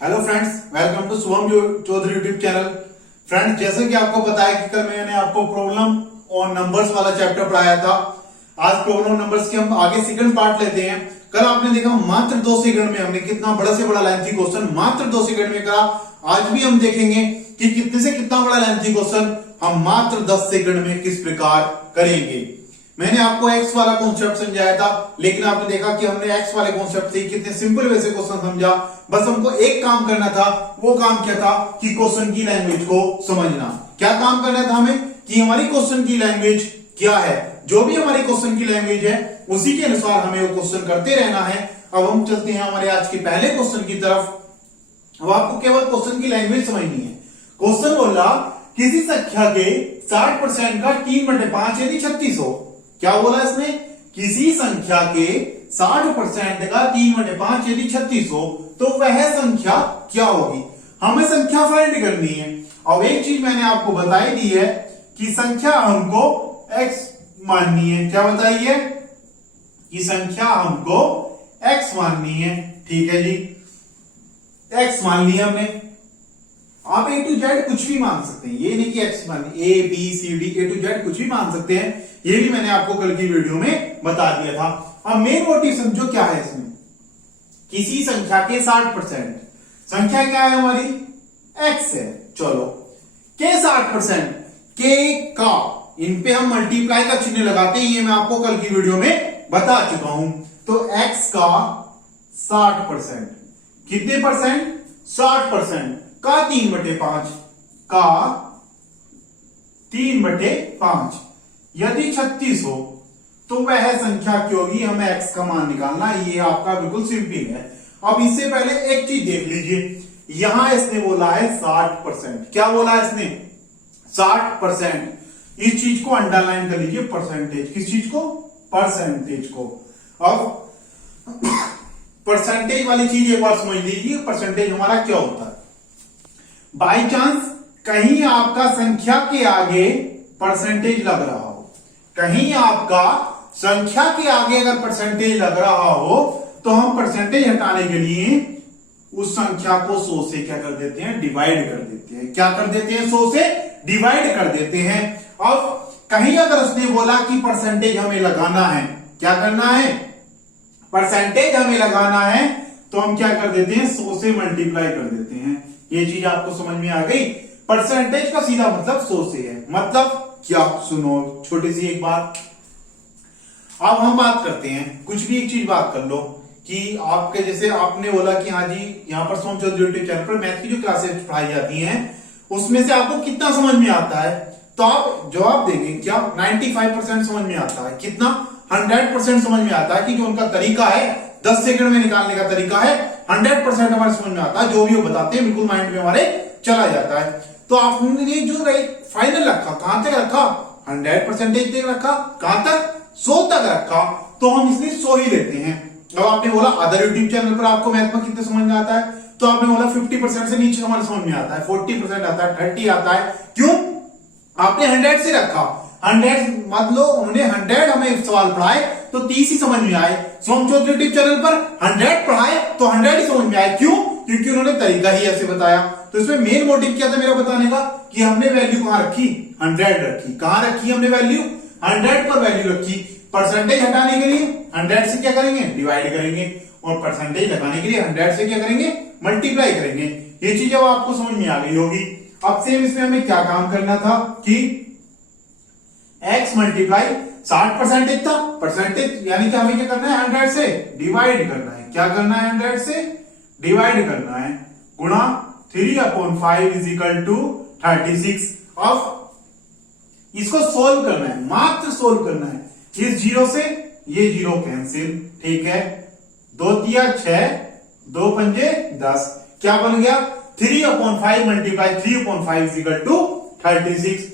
Hello friends, welcome to Shubham Chaudhary YouTube channel. Friends, जैसे कि आपको पता है कि कल मैंने आपको प्रॉब्लम ऑन नंबर्स वाला चैप्टर पढ़ाया था। आज प्रॉब्लम ऑन नंबर्स के हम आगे सेकंड पार्ट लेते हैं। कल आपने देखा मात्र 2 सेकंड में हमने कितना बड़ा से बड़ा लेंथी क्वेश्चन मात्र 2 सेकंड में करा। आज भी हम देखेंगे कि कितने से कितना बड़ा लेंथी क्वेश्चन हम मात्र 10 सेकंड में किस प्रकार करेंगे। मैंने आपको एक्स वाला कॉन्सेप्ट समझाया था, लेकिन आपने देखा कि हमने एक्स वाले कॉन्सेप्ट से कितने सिंपल वे से क्वेश्चन समझा। बस हमको एक काम करना था। वो काम क्या था कि क्वेश्चन की लैंग्वेज को समझना। क्या काम करना था हमें कि हमारी क्वेश्चन की लैंग्वेज क्या है। जो भी हमारी क्वेश्चन की लैंग्वेज है उसी के अनुसार हमें वो क्वेश्चन करते रहना है। अब हम चलते हैं हमारे आज के पहले क्वेश्चन की तरफ। अब आपको केवल क्वेश्चन की लैंग्वेज समझनी है। क्वेश्चन बोला किसी संख्या के 60% का 3/5 यदि 36 हो। क्या बोला इसने? किसी संख्या के 60% का 3/5 यदि 36 हो तो वह संख्या क्या होगी। हमें संख्या फाइंड करनी है। अब एक चीज मैंने आपको बताई दी है कि संख्या हमको x माननी है। क्या बताई है कि संख्या हमको x माननी है। ठीक है जी, x मान लिया हमने। आप A to Z कुछ भी मान सकते हैं, ये नहीं कि x मान A B C D A to Z कुछ भी मान सकते हैं। ये भी मैंने आपको कल की वीडियो में बता दिया था। अब मेन मोटिव समझो क्या है इसमें। किसी संख्या के 60%, संख्या क्या है हमारी x है। चलो के 60% के का इन पे हम मल्टीप्लाई का चिन्ह लगाते हैं। ये मैं आपको कल की वीडियो में बता चुका हूं। तो x का 60%, कितने परसेंट? 60% का 3/5 का 3/5 यदि 36 हो तो वह संख्या क्या होगी। हमें x का मान निकालना है। ये आपका बिल्कुल सिंपल है। अब इससे पहले एक चीज देख लीजिए। यहां इसने बोला है 60%। क्या बोला है इसने? 60%। इस चीज को अंडरलाइन कर लीजिए, परसेंटेज। किस चीज को? परसेंटेज को। अब परसेंटेज वाली चीज एक बार समझ लीजिए। परसेंटेज हमारा क्या होता है? बाई चांस कहीं आपका संख्या के आगे परसेंटेज लग रहा हो, कहीं आपका संख्या के आगे अगर परसेंटेज लग रहा हो तो हम परसेंटेज हटाने के लिए उस संख्या को 100 से क्या कर देते हैं? डिवाइड कर देते हैं। क्या कर देते हैं? 100 से डिवाइड कर देते हैं। अब कहीं अगर उसने बोला कि परसेंटेज हमें लगाना है, क्या करना है? परसेंटेज हमें लगाना है, तो हम क्या कर देते हैं? 100 से मल्टीप्लाई कर देते हैं। ये चीज आपको समझ में आ गई। परसेंटेज का सीधा मतलब 100 से है। मतलब क्या? सुनो छोटी सी एक बात। अब हम बात करते हैं, कुछ भी एक चीज बात कर लो कि आपके जैसे आपने बोला कि हाँ जी यहाँ पर सोम चौधरी यूट्यूब चैनल पर मैथ की जो क्लासेस पढ़ाई जाती हैं उसमें से आपको कितना समझ में आता है। तो आप जवाब देंगे क्या? 95% समझ में आता है। कितना? 100% समझ में आता है कि जो उनका तरीका है 10 सेकंड में निकालने का तरीका है 100% हमारे समझ में आता है। जो भी वो बताते हैं बिल्कुल माइंड में हमारे चला जाता है। तो आपने ये जो फाइनल रखा, कहां तक रखा? 100% तक रखा। कहां तक? 100 तक रखा। तो हम इसलिए 100 ही लेते हैं। अब आपने बोला अदर यूट्यूब चैनल पर आपको मैथ में कितने समझ में आता है, तो आपने बोला 50% से नीचे हमारे समझ में आता है, 40% आता है, 30 आता है। क्यों? आपने 100 से रखा। 100 मतलब उन्होंने 100 हमें सवाल पढ़ाए तो 30 ही समझ में आए। सोम चौधरी यूट्यूब चैनल पर 100 पढ़ाए तो 100 ही समझ में आए। क्यों? क्योंकि उन्होंने तरीका ही ऐसे बताया। तो इसमें मेन मोटिव क्या था मेरा बताने का कि हमने वैल्यू कहां रखी? 100 रखी। कहां रखी हमने वैल्यू? 100 पर वैल्यू रखी। परसेंटेज हटाने के लिए 100 से क्या करेंगे? डिवाइड करेंगे। और परसेंटेज लगाने के लिए 100 से क्या करेंगे? मल्टीप्लाई करेंगे। ये चीज अब आपको समझ में आ गई होगी। अब सेम इसमें हमें क्या काम करना था कि x मल्टीप्लाई 60% था। परसेंटेज यानी कि हमें क्या करना है? 100 से डिवाइड करना है। क्या करना है? 100 से डिवाइड करना है। गुणा 3/5 इज इक्वल टू 36। अब इसको सोल्व करना है, मात्र सोल्व करना है। इस 0 से ये 0 कैंसिल। ठीक है, 2 तिया 6, 2 पंजे 10। क्या बन गया? 3/5 मल्टीप्लाई 3/5 इज इक्वल टू 36।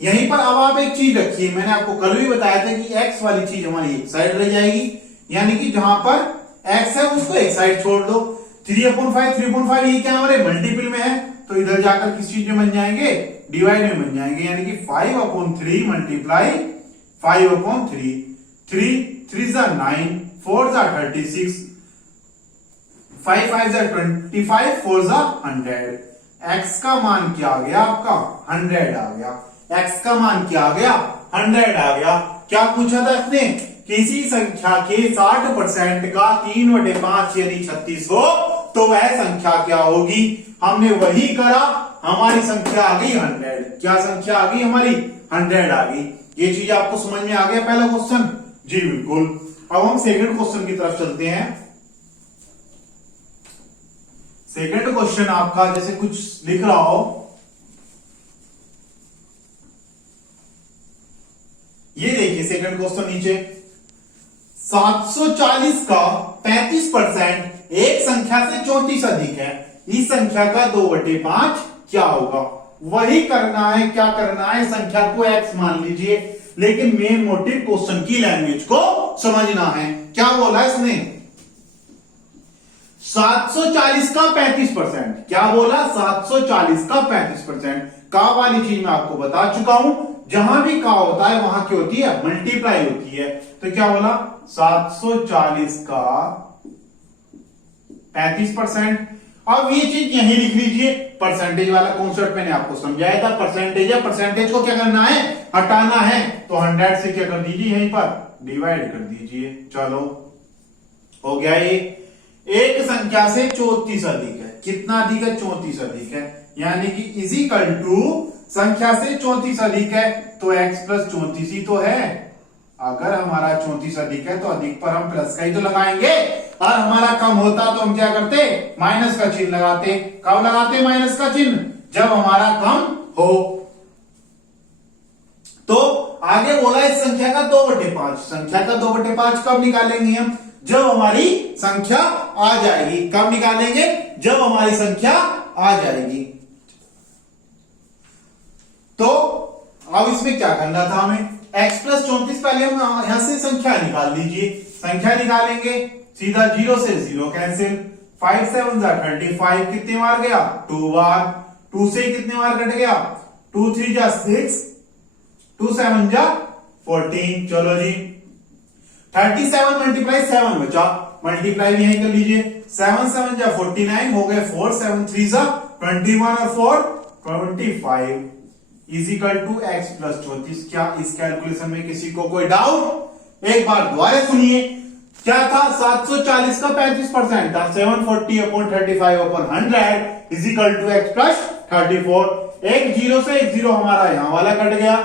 यहीं पर अब आप एक चीज रखिए, मैंने आपको कल भी बताया था कि x वाली चीज हमारी एक साइड रह जाएगी। यानी कि जहां पर x है उसको एक साइड छोड़ दो। 3/5 ये क्या हमारे मल्टीपल में है, तो इधर जाकर किस चीज में बन जाएंगे? डिवाइड में बन जाएंगे। यानी कि 5/3 मल्टीप्लाई 5/3, 3 3 9, 4 36, 5 5 जा 25, 4 जा 100। x का मान क्या आ गया आपका 100 आ गया। x का मान क्या आ गया 100 आ गया। क्या पूछा था इसने, किसी संख्या के 60% का 3/5 यानी 36 हो तो वह संख्या क्या होगी। हमने वही करा, हमारी संख्या आ गई 100। क्या संख्या आ गई हमारी 100 आ गई। ये चीज आपको समझ में आ गया पहला क्वेश्चन। जी बिल्कुल। अब हम सेकंड क्वेश्चन की तरफ चलते हैं। सेकंड क्वेश्चन आपका जैसे कुछ लिख रहा हो, ये देखिए सेकंड क्वेश्चन नीचे, 740 का 35% एक संख्या से 34 अधिक है, इस संख्या का 2/5 क्या होगा। वही करना है, क्या करना है, संख्या को x मान लीजिए, लेकिन मेन मोटिव क्वेश्चन की लैंग्वेज को समझना है। क्या बोला इसने, 740 का 35%। क्या बोला 740 का 35%। का वाली चीज मैं आपको बता चुका हूं, जहां भी का होता है वहां क्या होती है मल्टीप्लाई होती है। तो क्या बोला 740 का 35%। अब ये चीज यहीं लिख लीजिए, परसेंटेज वाला कॉन्सेप्ट मैंने आपको समझाया था। परसेंटेज है, परसेंटेज को क्या करना है हटाना है, तो 100 से क्या कर दीजिए यहीं पर डिवाइड कर दीजिए। चलो हो गया। ये एक संख्या से 34 अधिक है, कितना अधिक है 34 अधिक है, यानी कि इजिकल टू संख्या से 34 अधिक है तो x प्लस 34 ही तो है। अगर हमारा 34 अधिक है तो अधिक पर हम प्लस का ही तो लगाएंगे, और हमारा कम होता तो हम क्या करते माइनस का चिन्ह लगाते। कब लगाते माइनस का चिन्ह, जब हमारा कम हो। तो आगे बोला इस संख्या का 2/5। संख्या का 2/5 कब निकालेंगे हम, जब हमारी संख्या आ जाएगी। कब निकालेंगे, जब हमारी संख्या आ जाएगी। तो अब इसमें क्या करना था हमें, x प्लस 34 पहले हम यहां से संख्या निकाल लीजिए। संख्या निकालेंगे, सीधा 0 से 0 कैंसिल, 5 7 जा 35, कितने बार गया 2 बार, 2 से कितने बार कट गया 2 3 जा 6, 2 7 जा 14। चलो जी 37 मल्टीप्लाई 7 बचा, मल्टीप्लाई भी यहीं कर लीजिए, 7 7 जा 49 हो गए 4 7 3 जा 21 और 4 25 इजिकल टू x प्लस 34। क्या इस कैलकुलेशन में किसी को कोई डाउट, एक बार दोबारा सुनिए। क्या था 740 का 35% था, 740 upon 35 upon 100 is equal to x plus 34। एक जीरो से एक जीरो हमारा यहां वाला कट गया,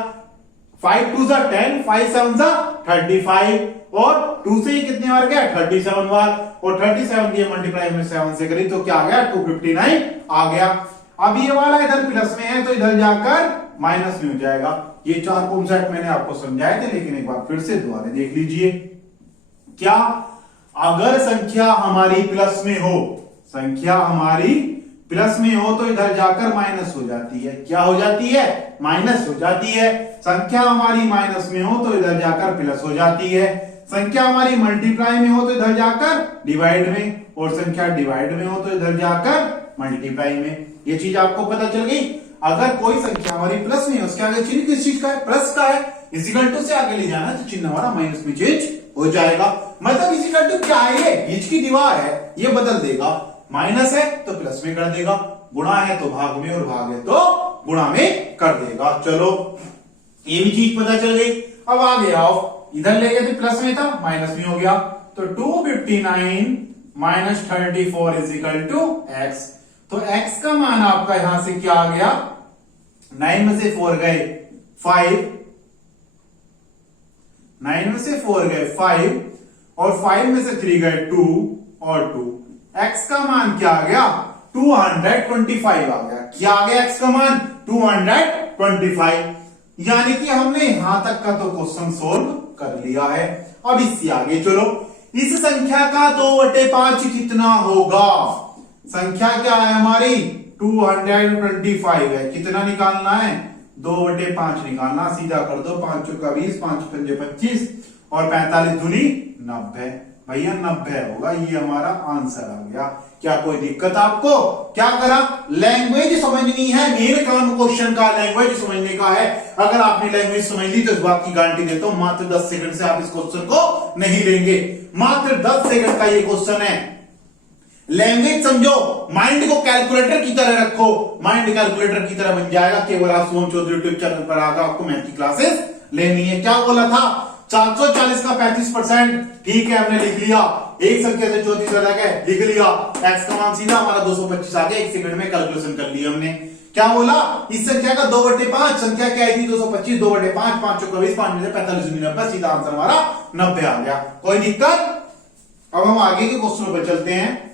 5 2 जा 10, 5 7 जा 35, और 2 से ही कितने बार गया 37 बार, और 37 की मल्टीप्लाई में 7 से करी तो क्या आ गया 259 आ गया। अब ये वाला इधर प्लस में है तो इधर जाकर माइनस में हो जाएगा। ये 4 कॉन्सेप्ट मैंने आपको समझाए थे, लेकिन एक बार फिर से दोबारा देख लीजिए। क्या अगर संख्या हमारी प्लस में हो, संख्या हमारी प्लस में हो तो इधर जाकर माइनस हो जाती है। क्या हो जाती है माइनस हो जाती है। संख्या हमारी माइनस में हो तो इधर जाकर प्लस हो जाती है। संख्या हमारी मल्टीप्लाई में हो तो इधर जाकर डिवाइड में, और संख्या डिवाइड में हो तो इधर जाकर मल्टीप्लाई में। ये चीज आपको पता चल गई। अगर कोई संख्या हमारी प्लस में है, उसके आगे चिन्ह किस चीज का है प्लस का है, इजिकल टू से आगे ले जाना तो चिन्ह हमारा माइनस में चेंज हो जाएगा। मतलब इजिकल टू क्या है, ये बीच की दीवार है, ये बदल देगा। माइनस है तो प्लस में कर देगा, गुणा है तो भाग में, और भाग है तो गुणा में कर देगा। चलो ये भी चीज पता चल गई। अब आगे आओ, इधर ले गए थे प्लस में था, माइनस में हो गया, तो 259 माइनस 34 इजिकल टू x। तो x का मान आपका यहां से क्या आ गया, 9 में से 4 गए 5, 9 में से 4 गए 5, और 5 में से 3 गए 2 और 2। x का मान क्या आ गया 225 आ गया। क्या आ गया x का मान 225, यानी कि हमने यहां तक का तो क्वेश्चन सोल्व कर लिया है। अब इससे आगे चलो, इस संख्या का 2/5 कितना होगा। संख्या क्या है हमारी 225 है, कितना निकालना है 2/5 निकालना। सीधा कर दो, 5 चौका 20, 5 पंजे 25, और 45 दूनी 90। भैया 90 होगा, ये हमारा आंसर आ गया। क्या कोई दिक्कत आपको, क्या करा, लैंग्वेज समझनी है। मेन काम क्वेश्चन का लैंग्वेज समझने का है। अगर आपने लैंग्वेज समझ ली तो इस बात की गारंटी देता हूं मात्र 10 सेकंड से आप इस क्वेश्चन को नहीं लेंगे। मात्र 10 सेकंड का ये क्वेश्चन है। लैंग्वेज समझो, माइंड को कैलकुलेटर की तरह रखो, माइंड कैलकुलेटर की तरह बन जाएगा। केवल आप सोहम चौधरी यूट्यूब चैनल पर आकर आपको मैथ की क्लासेस लेनी है। क्या बोला था? 440 का 35%, ठीक है हमने लिख लिया। एक संख्या से 34 अलग है, लिख लिया। एक्स का मान सीधा हमारा 225 आ गया, 1 सेकंड में कैलकुलेशन कर लिया हमने। क्या बोला? इस संख्या का 2/5, संख्या क्या आई थी? 225, 2/5, 5 चौका 20, 5 में 45 90, सीधा आंसर हमारा 90 आ गया। कोई दिक्कत? अब हम आगे के क्वेश्चन पर चलते हैं।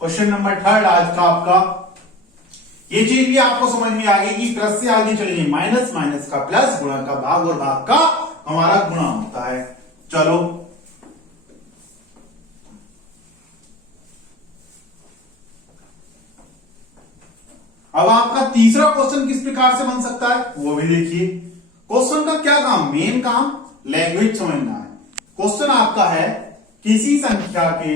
क्वेश्चन नंबर 3 आज का आपका, ये चीज भी आपको समझ में आ गई कि प्लस से आगे चलेंगे, माइनस माइनस का प्लस, गुणा का भाग और भाग का हमारा गुणा होता है। चलो अब आपका तीसरा क्वेश्चन किस प्रकार से बन सकता है वो भी देखिए। क्वेश्चन का क्या काम? मेन काम लैंग्वेज समझना है। क्वेश्चन आपका है किसी संख्या के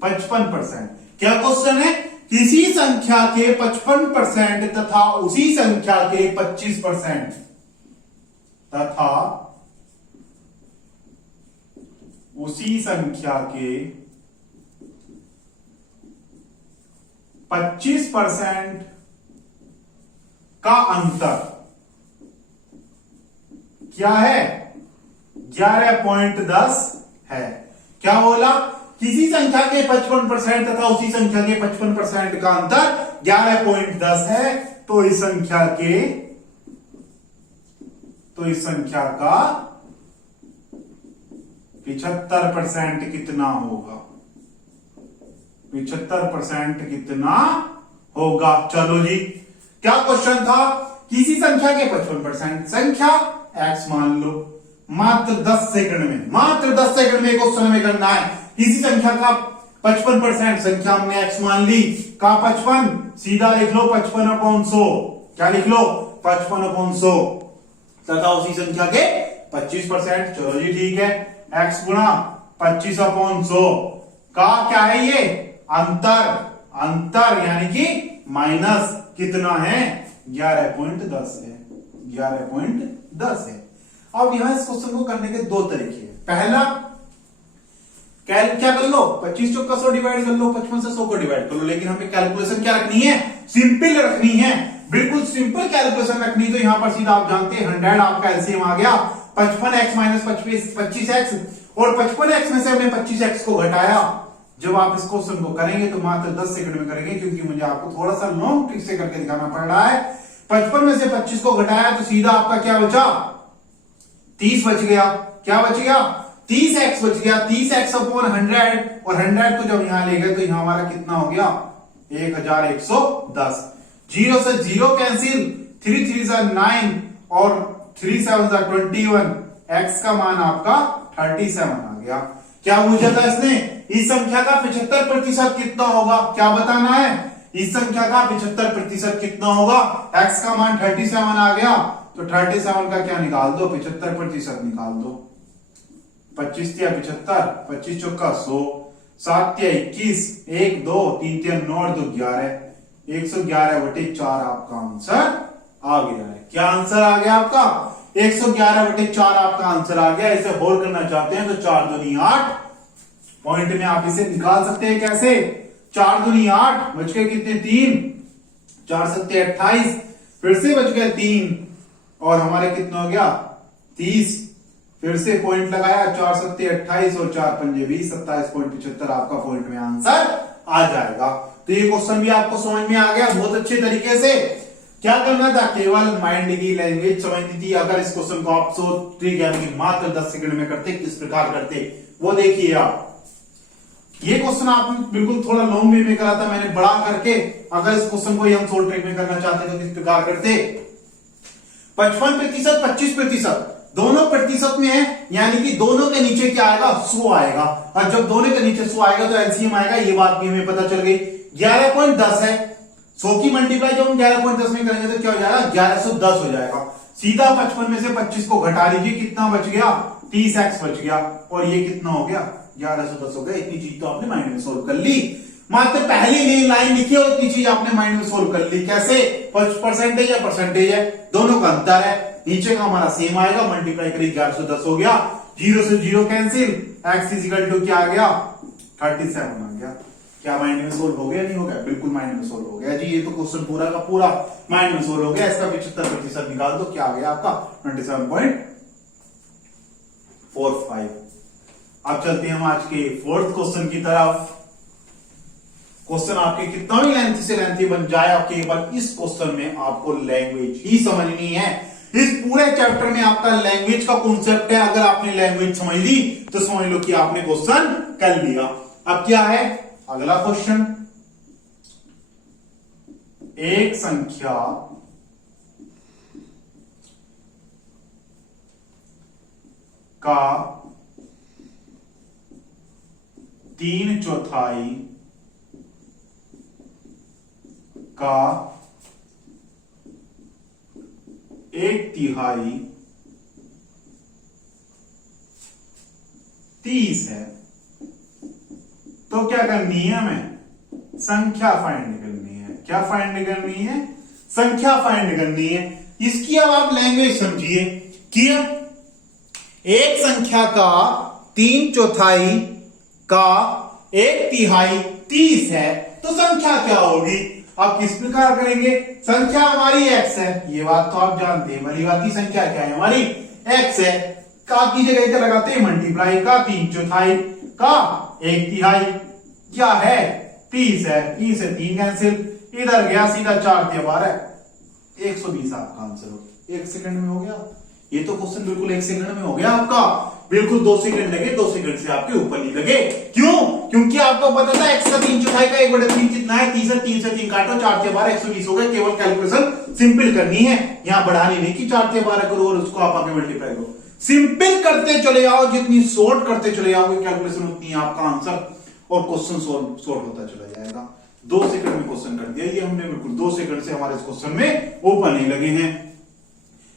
55%। क्या क्वेश्चन है? किसी संख्या के 55% तथा उसी संख्या के 25% तथा उसी संख्या के 25% का अंतर क्या है? 11.10 है। क्या बोला? किसी संख्या के 55% तथा उसी संख्या के 55% का अंतर 11.10 है। तो इस संख्या का 75% कितना होगा? 75% कितना होगा? चलो जी, क्या क्वेश्चन था? किसी संख्या के 55%, संख्या x मान लो, मात्र 10 सेकंड में क्वेश्चन हमें करना है। किसी संख्या का 55%, संख्या हमने x मान ली, का 55, सीधा लिख लो 55/100। क्या लिख लो? 55/100 तथा उसी संख्या के 25%। चलो जी ठीक है, x गुणा 25/100 का क्या है? ये अंतर यानी कि माइनस कितना है? 11.10 है, 11.10 है। अब यहां इस क्वेश्चन को करने के दो तरीके हैं। पहला, क्या कर लो? 25 चौका 100 डिवाइड कर लो, 55 से 100 को डिवाइड कर लो। लेकिन हमें कैलकुलेशन क्या रखनी है? सिंपल रखनी है, बिल्कुल सिंपल कैलकुलेशन रखनी। तो यहां पर सीधा आप जानते हैं 100 आपका एलसीएम आ गया, 55x माइनस 25x, और 55x में से हमने 25x को घटाया। जब आप इस क्वेश्चन को करेंगे तो मात्र 10 सेकंड में करेंगे, क्योंकि मुझे आपको थोड़ा सा लॉन्ग ट्रिक से करके दिखाना पड़ रहा है। 55 में से 25 को घटाया तो सीधा आपका क्या बचा? 30 बच गया। क्या बच गया? 30x बच गया। 30x अपॉन 100, और 100 को जब यहां ले गए तो यहां हमारा कितना हो गया? 1110। 0 से 0 कैंसिल, 3 3 9 और 3 7 21। x का मान आपका 37 आ गया। क्या पूछा था इसने? इस संख्या का 75% कितना होगा? क्या बताना है? इस संख्या का 75% कितना होगा? x का मान 37 आ गया, तो 37 का क्या निकाल दो? 75% निकाल दो। 25 या 75, 25 चौका 100, 7 या 21, 1 2 3 3 9 2 11, 111/4 आपका आंसर आ गया है। क्या आंसर आ गया आपका? 111/4 आपका आंसर आ गया। इसे होल करना चाहते हैं तो 4 दूनी 8 पॉइंट में आप इसे निकाल सकते हैं। कैसे? 4 दूनी 8, बच गए कितने? 3, 4 7 28, फिर से बच गए 3, और हमारे कितना हो गया? 30। फिर से पॉइंट लगाया, 4 7 28 और 4 5 20, 27.75 आपका पॉइंट में आंसर आ जाएगा। तो ये क्वेश्चन भी आपको समझ में आ गया बहुत अच्छे तरीके से। क्या करना था? केवल माइंड की लैंग्वेज समझनी थी। अगर इस क्वेश्चन को आप 100 ट्रिक यानी मात्र 10 सेकंड में करते, किस प्रकार करते वो देखिए आप। ये क्वेश्चन आपने बिल्कुल थोड़ा लॉन्ग वे में करा था, मैंने बड़ा करके। अगर इस क्वेश्चन को हम 100 ट्रिक में करना चाहते तो किस प्रकार करते? 55%, 25%, दोनों प्रतिशत में है, यानी कि दोनों के नीचे क्या आएगा? 100 आएगा। और जब दोनों के नीचे 100 आएगा तो एलसीएम आएगा। ये बात भी हमें पता चल गई। 11.10 है, 100 की मल्टीप्लाई जब हम 11.10 में करेंगे तो क्या हो जाएगा? 1110 हो जाएगा। सीधा 55 में से 25 को घटा लीजिए, कितना बच गया? 30x बच गया, और ये कितना हो गया? 1110 हो गया। इतनी चीज तो आपने माइंड में सोल्व कर ली। मात्र पहली लाइन लिखी और इतनी चीज आपने माइंड में सोल्व कर ली। कैसे? परसेंटेज या परसेंटेज है, दोनों का अंतर है, नीचे का हमारा सेम आएगा, मल्टीप्लाई करी 1110 हो गया, 0 से 0 कैंसिल, x इक्वल टू क्या आ गया 37 आ गया। क्या माइंड में सोल्व हो गया? नहीं हो गया? बिल्कुल माइंड में सोल्व हो गया जी। ये तो क्वेश्चन पूरा का पूरा माइंड में सोल्व हो गया। इसका 75% निकाल दो, क्या आ गया आपका 27.45। अब चलते हैं हम आज के फोर्थ क्वेश्चन की तरफ। क्वेश्चन आपके कितना भी लेंथी से लेंथी बन जाए, आपके केवल इस क्वेश्चन में आपको लैंग्वेज ही समझनी है। इस पूरे चैप्टर में आपका लैंग्वेज का कॉन्सेप्ट है। अगर आपने लैंग्वेज समझ ली तो समझ लो कि आपने क्वेश्चन कर लिया। अब क्या है अगला क्वेश्चन? एक संख्या का 3/4 का 1/3 30 है। तो क्या करनी है? हमें संख्या फाइंड करनी है। क्या फाइंड करनी है? संख्या फाइंड करनी है। इसकी अब आप लैंग्वेज समझिए कि एक संख्या का 3/4 का 1/3 30 है, तो संख्या क्या होगी? आप किस प्रकार करेंगे? संख्या हमारी x है, ये बात तो आप जानते हैं। भली बात की संख्या क्या है? हमारी x है। का की जगह क्या लगाते हैं? मल्टीप्लाई का 3/4 का 1/3 क्या है 30 है। 30 से 3 कैंसिल, इधर गया सीधा 4/12 120 आपका आंसर हो। 1 सेकंड में हो गया। ये तो क्वेश्चन बिल्कुल 1 सेकंड में हो गया आपका। बिल्कुल 2 सेकंड लगे, 2 सेकंड से आपके ऊपर नहीं लगे। क्यों? क्योंकि आपको पता था x का 3/4 का 1/3 कितना है? 30 है। 3 से 3 काटो, 4/12 120 हो गया। केवल कैलकुलेशन सिंपल करनी है, यहां बढ़ानी नहीं कि 4/12 करो और उसको आप आगे मल्टीप्लाई करो। सिंपल करते चले जाओ, जितनी शॉर्ट करते चले जाओगे कैलकुलेशन उतनी आपका आंसर और क्वेश्चन सॉल्व होता चला जाएगा। 2 सेकंड में क्वेश्चन कर दिया ये हमने। बिल्कुल 2 सेकंड से हमारे इस क्वेश्चन में ऊपर नहीं लगे हैं।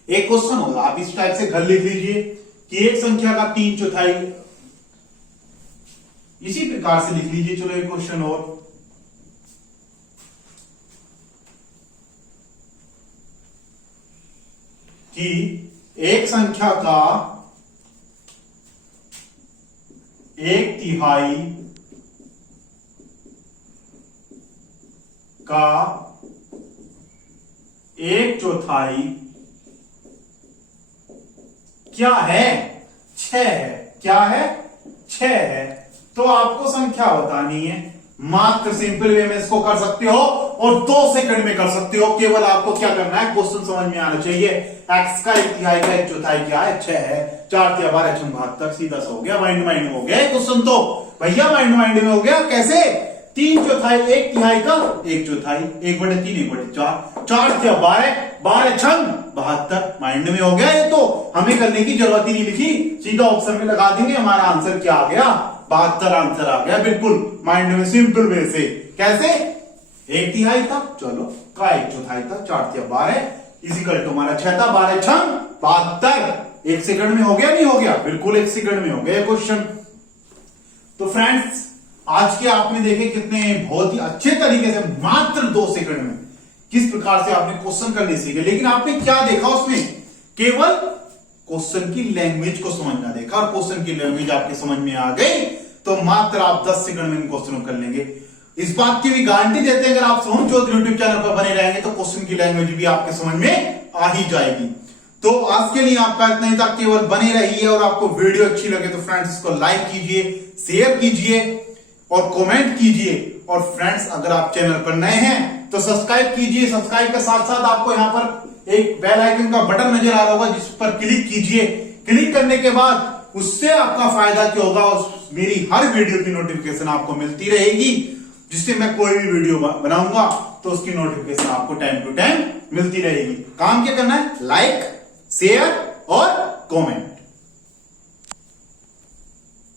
एक क्वेश्चन होगा, आप इस टाइप से घर लिख लीजिए कि एक संख्या का 3/4, इसी प्रकार से लिख लीजिए। चलो एक क्वेश्चन और, कि एक संख्या का 1/3 का 1/4 क्या है? 6 है। क्या है? 6 है। तो आपको संख्या बतानी है। मात्र सिंपल वे में इसको कर सकते हो और 2 सेकंड में कर सकते हो। केवल आपको क्या करना है? क्वेश्चन समझ में आना चाहिए। x का 1/3 का 1/4 क्या है? 6 है। 4/12 72 सीधा हो गया। माइंड हो गया क्वेश्चन तो भैया, माइंड में हो गया। कैसे? 3/4 1/3 का 1/4 1/3 1/4 4/12 12 6 72 माइंड में हो गया। ये तो हमें करने की जरूरत ही नहीं लिखी, सीधा ऑप्शन में लगा देंगे। हमारा आंसर क्या आ गया? 72 आंसर आ गया। बिल्कुल माइंड में सिंपल वे से। कैसे? 1/3 था, चलो का 1/4 था, 4/12 इजिकल टू हमारा 6 था, 12 6 72। 1 सेकंड में हो गया? नहीं हो गया? बिल्कुल 1 सेकंड में हो गया क्वेश्चन। तो फ्रेंड्स आज के आपने देखे कितने बहुत ही अच्छे तरीके से मात्र 2 सेकंड में किस प्रकार से आपने क्वेश्चन करने सीखे। लेकिन आपने क्या देखा उसमें? केवल क्वेश्चन की लैंग्वेज को समझना देखा, और क्वेश्चन की लैंग्वेज आपके समझ में आ गई तो मात्र आप 10 सेकंड में इन क्वेश्चन कर लेंगे। इस बात की भी गारंटी देते हैं, अगर आप सोहम चौधरी यूट्यूब चैनल पर बने रहेंगे तो क्वेश्चन की लैंग्वेज भी आपके समझ में आ ही जाएगी। तो आज के लिए आपका इतना ही था। केवल बने रहिए, और आपको वीडियो अच्छी लगे तो फ्रेंड्स इसको लाइक कीजिए, शेयर कीजिए और कमेंट कीजिए। और फ्रेंड्स अगर आप चैनल पर नए हैं तो सब्सक्राइब कीजिए। सब्सक्राइब के साथ साथ आपको यहाँ पर एक बेल आइकन का बटन नजर आ रहा होगा, जिस पर क्लिक कीजिए। क्लिक करने के बाद उससे आपका फायदा क्या होगा? मेरी हर वीडियो की नोटिफिकेशन आपको मिलती रहेगी। जिससे मैं कोई भी वीडियो बनाऊंगा तो उसकी नोटिफिकेशन आपको टाइम टू टाइम मिलती रहेगी। काम क्या करना है? लाइक, शेयर और कमेंट।